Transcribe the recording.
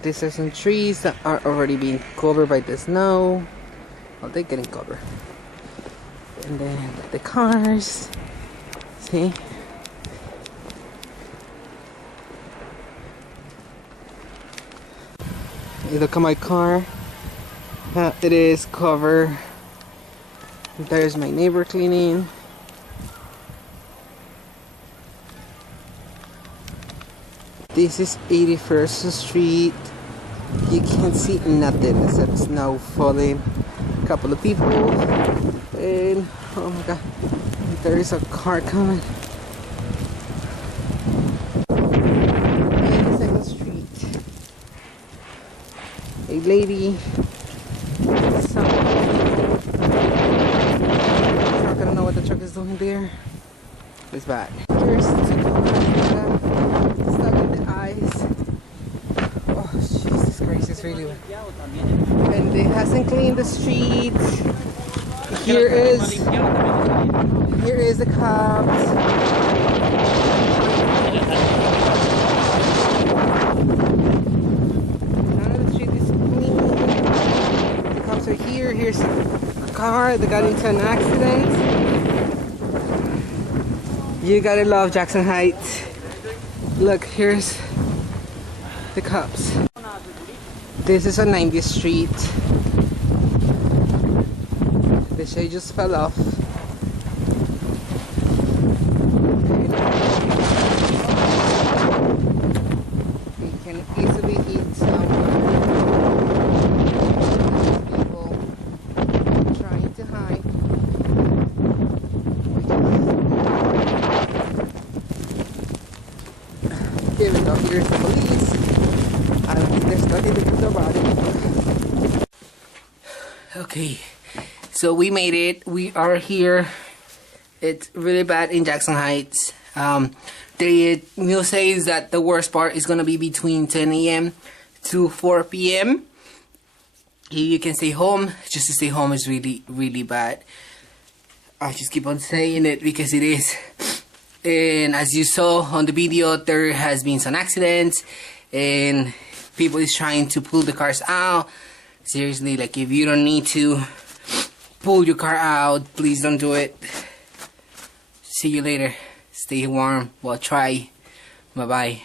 These are some trees that are already being covered by the snow. Well, they're getting covered. And then the cars. See? You look at my car. It is covered. There's my neighbor cleaning. This is 81st Street. You can't see nothing except snow falling. A couple of people. And oh my god, there is a car coming. 82nd Street. A lady. I don't know what the truck is doing there. It's bad. Here's the car. Stuck in the ice. Oh, Jesus Christ, it's really bad. And it hasn't cleaned the streets. Here is the cops. None of the street is clean. The cops are here. Here's a car that got into an accident. You gotta love Jackson Heights. Look, here's the cops. This is on 90th Street. The shade just fell off. You can easily hit some people trying to hide. Even though here's the police, I don't think there's nothing they can do about it. Okay. So we made it. We are here. It's really bad in Jackson Heights. The news says that the worst part is gonna be between 10 a.m. to 4 p.m. You can stay home. Just to stay home is really, really bad. I just keep on saying it because it is. And as you saw on the video, there has been some accidents and people is trying to pull the cars out. Seriously, like if you don't need to pull your car out, please don't do it. See you later. Stay warm. Well, try. Bye bye.